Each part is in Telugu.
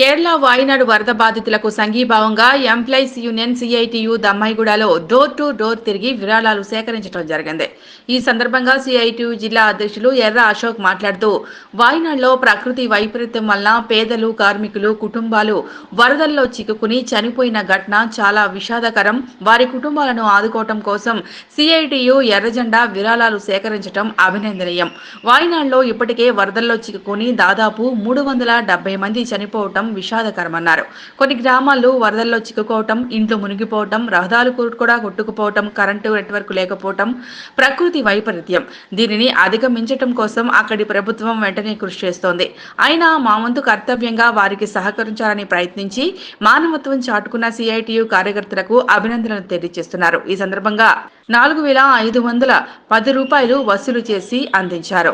కేరళ వాయినాడు వరద బాధితులకు సంఘీభావంగా ఎంప్లాయీస్ యూనియన్ సిఐటియు దమ్మాయిగూడలో డోర్ టు డోర్ తిరిగి విరాళాలు సేకరించడం జరిగింది. ఈ సందర్భంగా సిఐటియు జిల్లా అధ్యక్షులు ఎర్ర అశోక్ మాట్లాడుతూ వాయినాడులో ప్రకృతి వైపరీత్యం వలన పేదలు కార్మికులు కుటుంబాలు వరదల్లో చిక్కుకుని చనిపోయిన ఘటన చాలా విషాదకరం. వారి కుటుంబాలను ఆదుకోవటం కోసం సిఐటియు ఎర్రజెండా విరాళాలు సేకరించడం అభినందనీయం. వాయినాడులో ఇప్పటికే వరదల్లో చిక్కుకుని దాదాపు మూడు వందల డెబ్బై మంది చనిపోవటం విషాదకరమన్నారు. కొన్ని గ్రామాల్లో వరదల్లో చిక్కుకోవటం ఇంట్లో మునిగిపోవటం రహదారులు కూడా కొట్టుకుపోవటం కరెంటు నెట్వర్క్ లేకపోవటం ప్రకృతి వైపరీత్యం. దీనిని అధిగమించటం కోసం అక్కడి ప్రభుత్వం వెంటనే కృషి చేస్తోంది. అయినా మా వంతు కర్తవ్యంగా వారికి సహకరించాలని ప్రయత్నించి మానవత్వం చాటుకున్న సిఐటియు కార్యకర్తలకు అభినందనలు తెలియజేస్తున్నారు. ఈ సందర్భంగా నాలుగు వేల ఐదు వందల పది రూపాయలు వసూలు చేసి అందించారు.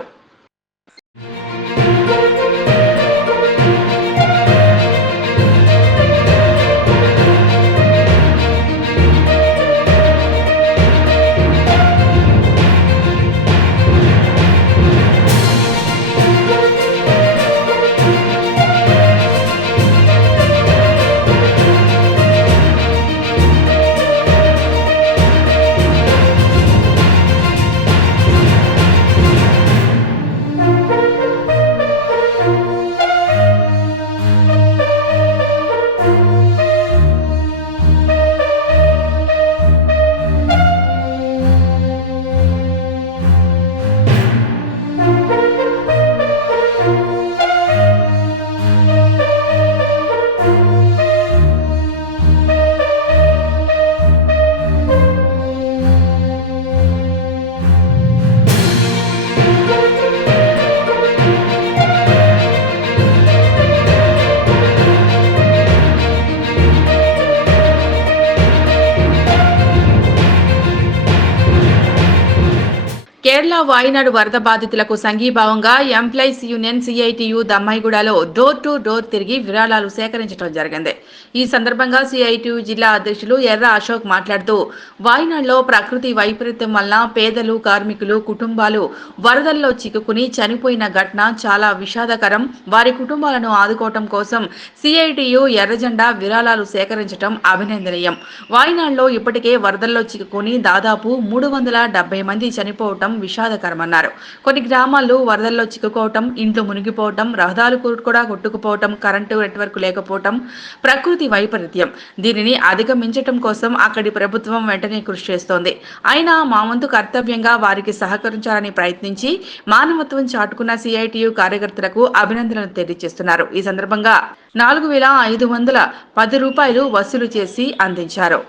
కేరళ వాయినాడు వరద బాధితులకు సంఘీభావంగా ఎంప్లాయీస్ యూనియన్ సిఐటియు దమ్మాయిగూడలో డోర్ టు డోర్ తిరిగి విరాళాలు సేకరించడం జరిగింది. ఈ సందర్భంగా సిఐటియు జిల్లా అధ్యక్షులు ఎర్ర అశోక్ మాట్లాడుతూ వాయినాడులో ప్రకృతి వైపరీత్యం వలన పేదలు కార్మికులు కుటుంబాలు వరదల్లో చిక్కుకుని చనిపోయిన ఘటన చాలా విషాదకరం. వారి కుటుంబాలను ఆదుకోవటం కోసం సిఐటియు ఎర్రజెండా విరాళాలు సేకరించడం అభినందనీయం. వాయినాడులో ఇప్పటికే వరదల్లో చిక్కుకుని దాదాపు మూడు వందల డెబ్బై మంది చనిపోవటం విషాదకరమన్నారు. కొన్ని గ్రామాల్లో వరదల్లో చిక్కుకోవటం ఇంట్లో మునిగిపోవటం రహదారులు కూడా కొట్టుకుపోవటం కరెంటు నెట్వర్క్ లేకపోవటం ప్రకృతి వైపరీత్యం. దీనిని అధిగమించటం కోసం అక్కడి ప్రభుత్వం వెంటనే కృషి చేస్తోంది. అయినా మా వంతు కర్తవ్యంగా వారికి సహకరించాలని ప్రయత్నించి మానవత్వం చాటుకున్న సిఐటియు కార్యకర్తలకు అభినందనలు తెలియజేస్తున్నారు. ఈ సందర్భంగా నాలుగు వేల ఐదు వందల పది రూపాయలు వసూలు చేసి అందించారు.